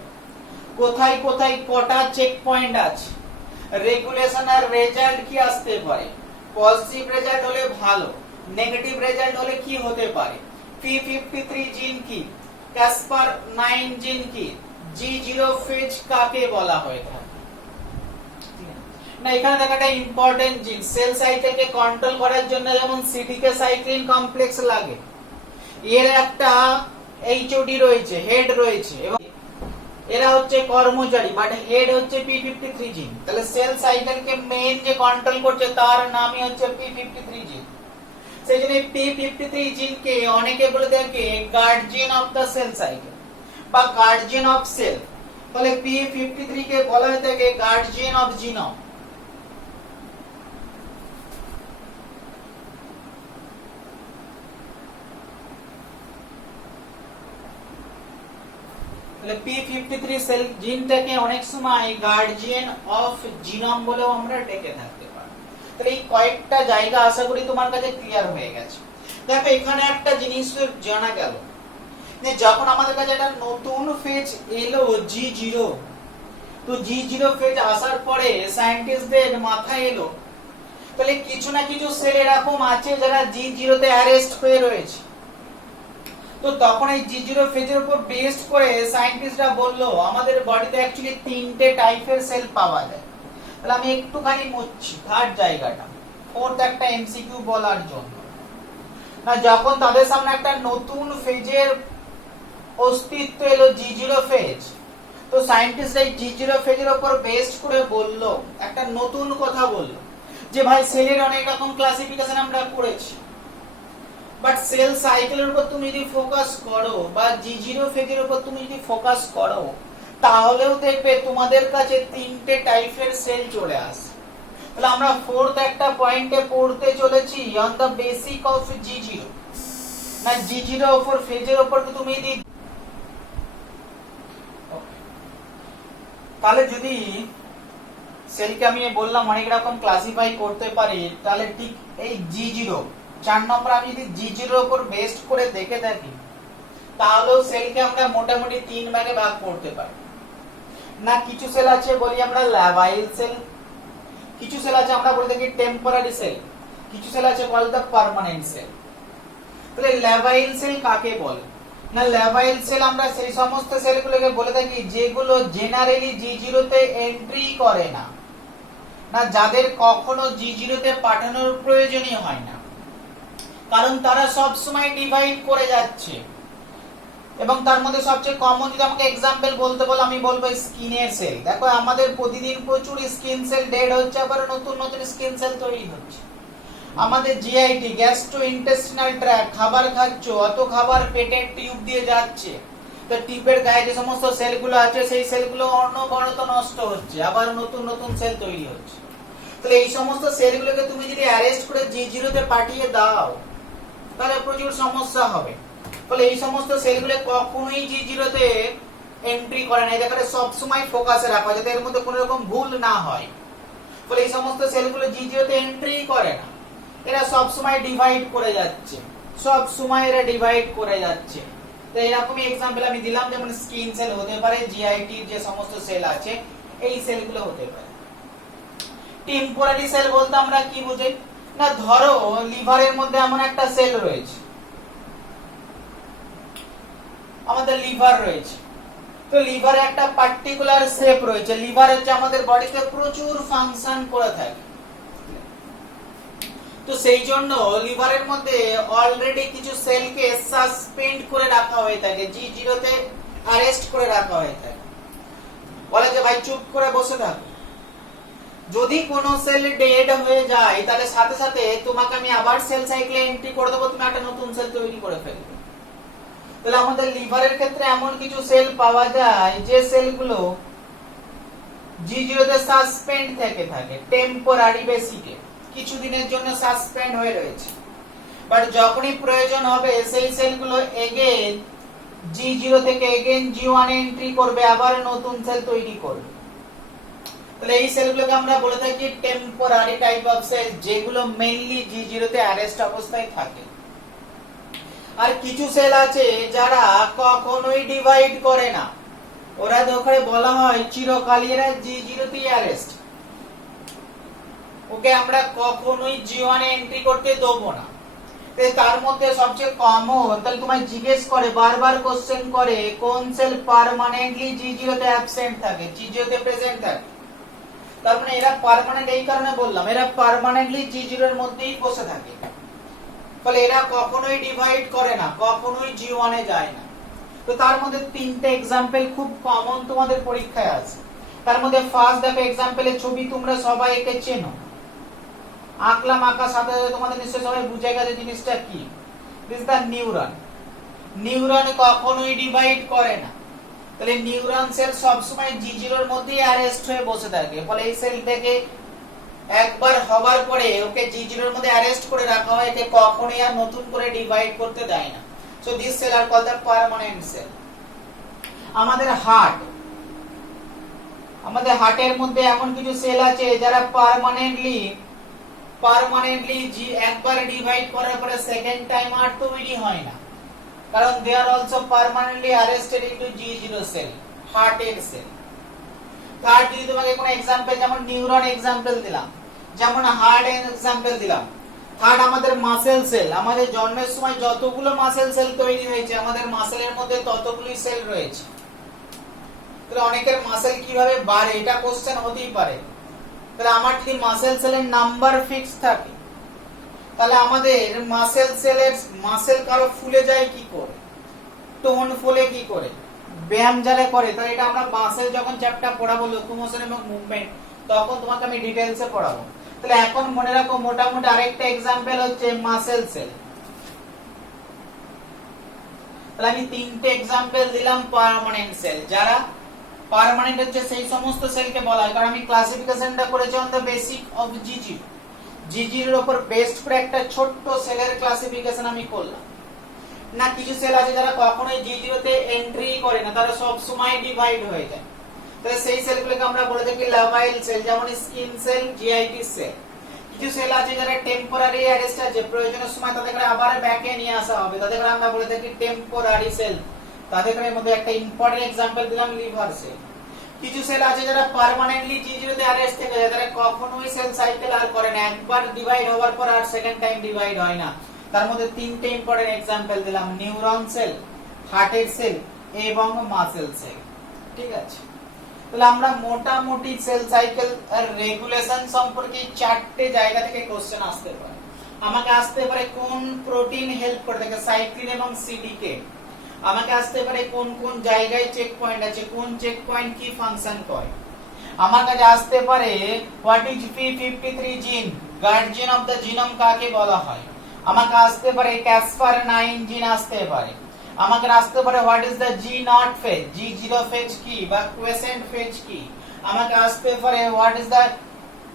কোথায় কোথায় কটা চেক পয়েন্ট আছে, রেগুলেশন আর রেজাল্ট কি আসতে পারে, পজিটিভ রেজাল্ট হলে ভালো, নেগেটিভ রেজাল্ট হলে কি হতে পারে, p53 জিন কি, ক্যাসপার 9 জিন কি, G0 ফেজ কাকে বলা হয়ে থাকে। না এখানে দেখাটা ইম্পর্টেন্ট জিন, সেল সাইকেলকে কন্ট্রোল করার জন্য যেমন সিডিকে সাইক্লিন কমপ্লেক্স লাগে, এর একটা HOD রয়েছে, হেড রয়েছে, এবং এরা হচ্ছে কর্মচারী, বাট হেড হচ্ছে p53 জিন। তাহলে সেল সাইকেলকে মেইন যে কন্ট্রোল করছে তার নামই হচ্ছে p53 জিন। সেই জন্য p53 জিনকে অনেকে বলে থাকে guardian of the cell cycle বা গার্ডিয়ান অফ সেল, তাহলে p53 কে বলা হয়ে থাকে guardian of genome. p53 cell জিনটাকে অনেক সময় গার্ডিয়ান অফ জিনোম বলেও আমরা ডেকে থাকতে পারি। তাহলে এই কয়েকটা জায়গা আশা করি তোমার কাছে ক্লিয়ার হয়ে গেছে। দেখো এখানে একটা জিনিস জানা গেল যে যখন আমাদের কাছে একটা নতুন ফেজ এলো G0, তো G0 ফেজ আসার পরে সায়েন্টিস্টদের মাথায় এলো তাহলে কিছু না কিছু সেল এরকম আছে যারা G0 তে অ্যারেস্ট হয়ে রয়েছে, তো তখন এই G0 ফেজের উপর বেসড করে সায়েন্টিস্টরা বললো আমাদের বডিতে অ্যাকচুয়ালি তিনটে টাইপের সেল পাওয়া যায়। তাহলে আমি একটুখানি মুছছি থার্ড জায়গাটা, ফোর্থ একটা এমসিকিউ বলার জন্য। না যখন তাদের সামনে একটা নতুন ফেজের অস্তিত্ব এলো G0 ফেজ, তো সায়েন্টিস্টরা এই G0 ফেজের উপর বেসড করে বললো একটা নতুন কথা বললো যে ভাই সেলের অনেক রকম ক্লাসিফিকেশন আমরা করেছি, বাট সেল সাইকেলের উপর তুমি যদি ফোকাস করো বা G0 ফেজের উপর তুমি যদি ফোকাস করো তাহলেও দেখবে তোমাদের কাছে তিনটে টাইপের সেল চলে আসে। তাহলে আমরা ফোর্থ একটা পয়েন্টে পড়তে চলেছি on the basic of G0। না G0 উপর ফেজের উপর তুমি যদি তাহলে যদি সেলকে আমি বললাম অনেক রকম ক্লাসিফাই করতে পারি, তাহলে ঠিক এই G0 4 নম্বর আমি যদি G0 উপর বেসড করে দেখে থাকি তাহলেও সেলকে আমরা মোটামুটি 3 ভাগে ভাগ করতে পারি। না কিছু সেল আছে বলি আমরা ল্যাবাইল সেল, কিছু সেল আছে আমরা বলে থাকি টেম্পোরারি সেল, কিছু সেল আছে বলে দা পার্মানেন্ট সেল। তাহলে ল্যাবাইল সেল কাকে বলে? না ল্যাবাইল সেল আমরা সেই সমস্ত সেলগুলোকে বলে থাকি যেগুলো জেনারেলি G0 তে এন্ট্রি করে না, না যাদের কখনো G0 তে পাঠানোর প্রয়োজনই হয় না, কারণ তারা সব সময় ডিভাইড করে যাচ্ছে। এবং তার মধ্যে সবচেয়ে কমন যদি আমাকে एग्जांपल বলতে বলো আমি বলবো স্কিনের সেল। দেখো আমাদের প্রতিদিন প্রচুর স্কিন সেল ডেড হচ্ছে, আবার নতুন নতুন স্কিন সেল তৈরি হচ্ছে। আমাদের জিআইটি গ্যাস্ট্রো ইন্টেস্টিনাল ট্র্যাক্ট, খাবার খাচ্ছ অত খাবার পেটের টিউব দিয়ে যাচ্ছে, তো টিউবের গায়ে যে সমস্ত সেলগুলো আছে সেই সেলগুলো অনবরত নষ্ট হচ্ছে, আবার নতুন নতুন সেল তৈরি হচ্ছে। তাহলে এই সমস্ত সেলগুলোকে তুমি যদি অ্যারেস্ট করে G0 তে পাঠিয়ে দাও তাহলে প্রচুর সমস্যা হবে। ফলে এই সমস্ত সেলগুলো কখনোই G0 তে এন্ট্রি করে না, এটা করে সব সময় ফোকাসে রাখা যাতে এর মধ্যে কোনো রকম ভুল না হয়। ফলে এই সমস্ত সেলগুলো G0 তে এন্ট্রি করে না, এরা সব সময় ডিভাইড করে যাচ্ছে, সব সময় এরা ডিভাইড করে যাচ্ছে। তো এরকমই एग्जांपल আমি দিলাম, যেমন স্কিন সেল হতে পারে, জিআইটি যে সমস্ত সেল আছে এই সেলগুলো হতে পারে। টেম্পোরারি সেল বলতে আমরা কি বুঝি? না ধরো লিভারের মধ্যে এমন একটা সেল রয়েছে, আমাদের লিভার রয়েছে, তো লিভারে একটা পার্টিকুলার শেপ রয়েছে। লিভার হচ্ছে আমাদের বডিতে প্রচুর ফাংশন করে থাকে, তো সেই জন্য লিভারের মধ্যে অলরেডি কিছু সেলকে সাসপেন্ড করে রাখা হয়ে থাকে, G0 তে অ্যারেস্ট করে রাখা হয়ে থাকে। বলে যে ভাই চুপ করে বসে থাকো, যদি কোনো সেল ডেড হয়ে যায় তাহলে সাথে সাথে তোমাকে আমি আবার সেল সাইকেলে এন্ট্রি করে দেবো, তুমি একটা নতুন সেল তৈরি করে ফেলবে। তাহলে আমাদের লিভারের ক্ষেত্রে এমন কিছু সেল পাওয়া যায় যে সেলগুলো G0 তে সাসপেন্ড থেকে থাকে টেম্পোরারি বেসিকে, কিছুদিনের জন্য সাসপেন্ড হয়ে রয়েছে, বাট যখনই প্রয়োজন হবে সেই সেলগুলো এগেইন G0 থেকে এগেইন G1 এন্ট্রি করবে, আবার নতুন সেল তৈরি করবে। তাহলে এই সেলগুলোকে আমরা বলে থাকি টেম্পোরারি টাইপ অফ সেল, যেগুলো মেইনলি G0 তে অ্যারেস্ট অবস্থায় থাকে। আর কিছু সেল আছে যারা কখনোই ডিভাইড করে না, ওরা ওখানে বলা হয় চিরকালই এরা G0 তে অ্যারেস্ট, ওকে আমরা কখনোই G1 এ এন্ট্রি করতে দেবো না। তার মধ্যে সবচেয়ে কমন, তাহলে তোমায় জিজ্ঞেস করে বারবার কোশ্চেন করে কোন সেল পার্মানেন্টলি G0 তে অ্যাবসেন্ট থাকে, G0 তে প্রেজেন্ট থাকে। তার মানে এরা পার্মানেন্ট, এই কারণে বললাম এরা পার্মানেন্টলি G0 এর মধ্যেই বসে থাকে, ফলে এরা কখনোই ডিভাইড করে না, কখনোই G1 এ যায় না। তো তার মধ্যে তিনটে एग्जांपल খুব কমন তোমাদের পরীক্ষায় আছে। তার মধ্যে ফার্স্ট দেখো एग्जांपल এর ছবি তোমরা সবাই একে চেনো, আঁকলাম, আঁকার সাথে সাথে তোমাদের নিশ্চয়ই সবাই বুঝে গেছে জিনিসটা কি। দিস দা নিউরন, নিউরন কখনোই ডিভাইড করে না, তাহলে নিউরন সেল সব সময় G0 এর মধ্যেই অ্যারেস্ট হয়ে বসে থাকে। ফলে এই সেলটাকে একবার হবার পরে ওকে G0 এর মধ্যে অ্যারেস্ট করে রাখা হয়, একে কখনোই আর নতুন করে ডিভাইড করতে দেয় না। So this cell are called the permanent cell. আমাদের হার্ট, আমাদের হার্টের মধ্যে এমন কিছু সেল আছে যারা পার্মানেন্টলি একবার ডিভাইড করার পরে সেকেন্ড টাইম আর তৈরি হয় না, কারণ they are also permanently arrested into G0 cell, হার্টের সেল। তার যদি তোমাকে কোনো एग्जांपल, যেমন নিউরন एग्जांपल দিলাম, যেমন হার্ট एग्जांपल দিলাম। হার্ট আমাদের মাসেল সেল, আমাদের জন্মের সময় যতগুলো মাসেল সেল তৈরি হয়েছে আমাদের মাসেলের মধ্যে ততগুলোই সেল রয়েছে। তাহলে অনেকের মাসেল কিভাবে বাড়ে এটা কোশ্চেন হতেই পারে। তাহলে আমার যদি মাসেল সেলের নাম্বার ফিক্স থাকে তাহলে আমাদের মাসেল সেলের মাসেল কারো ফুলে যায় কি করে, টোন ফুলে কি করে, ব্যায়াম যারা করে, তাহলে এটা আমরা মাসেল যখন চ্যাপ্টার পড়াবো লোকোমোশন এবং মুভমেন্ট তখন তোমাকে আমি ডিটেইলসে পড়াবো। তাহলে এখন মনে রাখো মোটামুটি আরেকটা एग्जांपल হচ্ছে মাসেল সেল। তাহলে আমি তিনটে एग्जांपल দিলাম পার্মানেন্ট সেল। যারা পার্মানেন্ট হচ্ছে সেই সমস্ত সেলকে বলা হয়, কারণ আমি ক্লাসিফিকেশনটা করেছি on the basic of G0, G0 এর উপর বেসড করে একটা ছোট্ট সেলের ক্লাসিফিকেশন আমি করলাম। না কিছু সেল আছে যারা কখনোই G0 তে এন্ট্রি করে না, তারা সব সময় ডিভাইড হয়ে যায়, তাহলে সেই সেলগুলোকে আমরা বলে থাকি ল্যাবাইল সেল, যেমন স্কিন সেল, জিআইটি সেল। কিছু সেল আছে যারা টেম্পোরারি অ্যারেস্ট আছে, প্রয়োজনের সময় তাদেরকে আবার ব্যাকে নিয়ে আসা হবে, তাদেরকে আমরা বলে থাকি টেম্পোরারি সেল। তাদের মধ্যে একটা ইম্পর্টেন্ট एग्जांपल দিলাম লিভার সেল। কিছু সেল আছে যারা পার্মানেন্টলি G0 তে অ্যারেস্ট থেকে যায়, তারা কখনোই সেল সাইকেল আর করে না, একবার ডিভাইড হওয়ার পর আর সেকেন্ড টাইম ডিভাইড হয় না। তার মধ্যে তিনটে ইম্পর্টেন্ট एग्जांपल দিলাম, নিউরন সেল, হার্টের সেল এবং মাসেল সেল। ঠিক আছে, তাহলে আমরা মোটামুটি সেল সাইকেল আর রেগুলেশন সম্পর্কে চারটে জায়গা থেকে কোশ্চেন আসতে পারে। আমাকে আসতে পারে কোন প্রোটিন হেল্প করে থাকে সাইক্লিন এবং সিডিকে, আমাকে আসতে পারে কোন কোন জায়গায় চেক পয়েন্ট আছে, কোন চেক পয়েন্ট কি ফাংশন করে, আমার কাছে আসতে পারে হোয়াট ইজ p53 জিন, গার্ডিয়ান অফ দা জিনোম কাকে বলা হয়, আমাকে আসতে পারে ক্যাসপার 9 জিন আসতে পারে, আমাকে আসতে পারে what is the G0 phase, G0 phase কি বা কোয়েসেন্ট ফেজ কি, আমাকে আসতে পারে what is the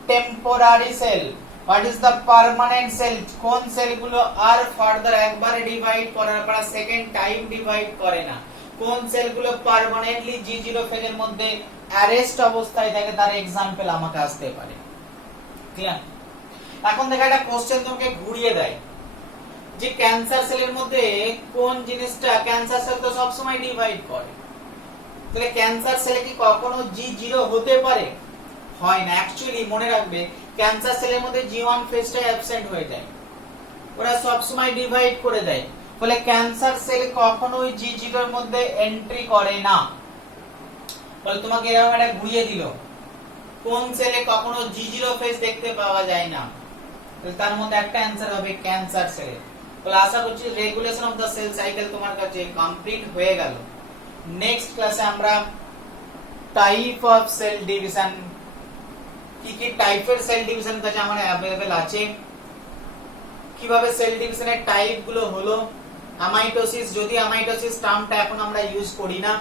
temporary cell, what is the permanent cell, কোন সেলগুলো আর ফার্দার একবারে ডিভাইড করার পর সেকেন্ড টাইম ডিভাইড করে না, কোন সেলগুলো পার্মানেন্টলি G0 ফেজের মধ্যে অ্যারেস্ট অবস্থায় থাকে, তার एग्जांपल আমাকে আসতে পারে। ক্লিয়ার? এখন দেখো একটা কোশ্চেন তোমাকে ঘুরিয়ে দেয় যে ক্যান্সার সেলের মধ্যে কোন জিনিসটা, ক্যান্সার সেল তো সব সময় ডিভাইড করে, তাহলে ক্যান্সার সেলে কি কখনো G0 হতে পারে? হয় না। অ্যাকচুয়ালি মনে রাখবে ক্যান্সার সেলের মধ্যে G1 ফেজটা অ্যাবসেন্ট হয়ে যায়, ওরা সব সময় ডিভাইড করে দেয়, ফলে ক্যান্সার সেল কখনোই G0 এর মধ্যে এন্ট্রি করে না। বলে তোমাকে এরকম একটা ঘুরিয়ে দিল কোন সেলে কখনো G0 ফেজ দেখতে পাওয়া যায় না, তাহলে তার মধ্যে একটা অ্যানসার হবে ক্যান্সার সেলে। তাহলে আশা করছি regulation of the cell cycle তোমার কাছে কমপ্লিট হয়ে গেল। নেক্সট ক্লাসে আমরা টাইপ অফ সেল ডিভিশন, কি কি টাইপের সেল ডিভিশন কাছে আমাদের अवेलेबल আছে, কিভাবে সেল ডিভিশনের টাইপ গুলো হলো, অ্যামাইটোসিস, যদি অ্যামাইটোসিস টার্মটা এখন আমরা ইউজ করি না,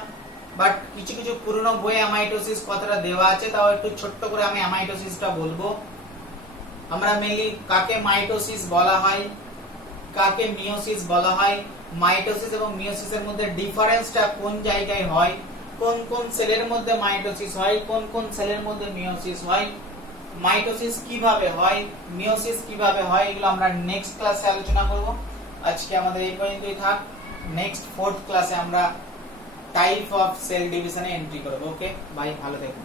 বাট কিছু কিছু পুরনো বইয়ে অ্যামাইটোসিস কথাটা দেওয়া আছে, তাও একটু ছোট্ট করে আমি অ্যামাইটোসিসটা বলবো। আমরা মেইনলি কাকে মাইটোসিস বলা হয়, কাকে মিয়োসিস বলা হয়, মাইটোসিস এবং মিয়োসিসের মধ্যে ডিফারেন্সটা কোন জায়গায় হয়, কোন কোন সেলের মধ্যে মাইটোসিস হয়, কোন কোন সেলের মধ্যে মিয়োসিস হয়, মাইটোসিস কিভাবে হয়, মিয়োসিস কিভাবে হয়, এগুলো আমরা নেক্সট ক্লাসে আলোচনা করব। আজকে আমাদের এই পর্যন্তই থাক, নেক্সট 4th ক্লাসে আমরা টাইপ অফ সেল ডিভিশনে এন্ট্রি করব। ওকে বাই, ভালো থেকো।